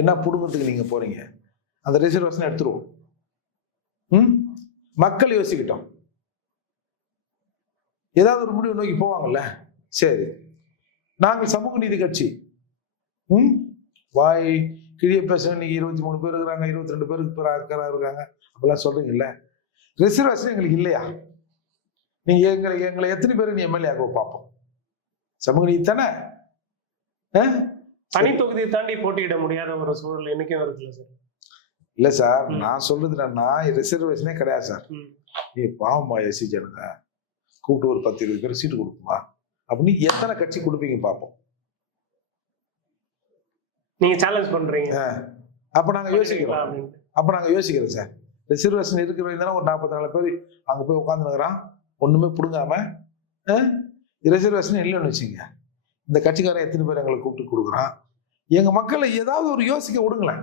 என்ன புடுங்கிறதுக்கு நீங்க போறீங்க? அந்த ரிசர்வேஷன் எடுத்துருவோம். மக்கள் யோசிக்கிட்டோம். ஏதாவது ஒரு முடிவு நோக்கி போவாங்கல்ல. சரி, நாங்கள் சமூக நீதி கட்சி வாய் கிழிய பேச இன்னைக்கு 23 பேர் இருக்கிறாங்க, 22 பேருக்கு இருக்காங்க அப்படிலாம் சொல்றீங்கல்ல. ரிசர்வேஷன் எங்களுக்கு இல்லையா? நீங்க எங்களை எத்தனை பேர் நீ எம்எல்ஏ ஆக பார்ப்போம்? சமூக நீதி தானே. தனி தொகுதியை தாண்டி போட்டியிட முடியாத ஒரு சூழல் என்னைக்கும் இருக்குல்ல சார்? இல்ல சார், நான் சொல்றது என்னன்னா ரிசர்வேஷனே கிடையாது சார். நீ பாவமா எஸ்சி ஜனங்க கூப்பிட்டு ஒரு 10-20 பேர் சீட்டு கொடுக்குமா அப்படின்னு எத்தனை கட்சி கொடுப்பீங்க பார்ப்போம். நீங்க சேலஞ்ச் பண்றீங்க. அப்ப நாங்க யோசிக்கிறோம் சார். ரிசர்வேஷன் இருக்கிறவங்க ஒரு 44 பேர் அங்க போய் உட்காந்துக்கிறான், ஒண்ணுமே புடுங்காம. ரிசர்வேஷன் இல்லைன்னு வச்சுங்க, இந்த கட்சிக்காரன் எத்தனை பேர் எங்களை கூப்பிட்டு கொடுக்குறான்? எங்க மக்களை ஏதாவது ஒரு யோசிக்க விடுங்களேன்.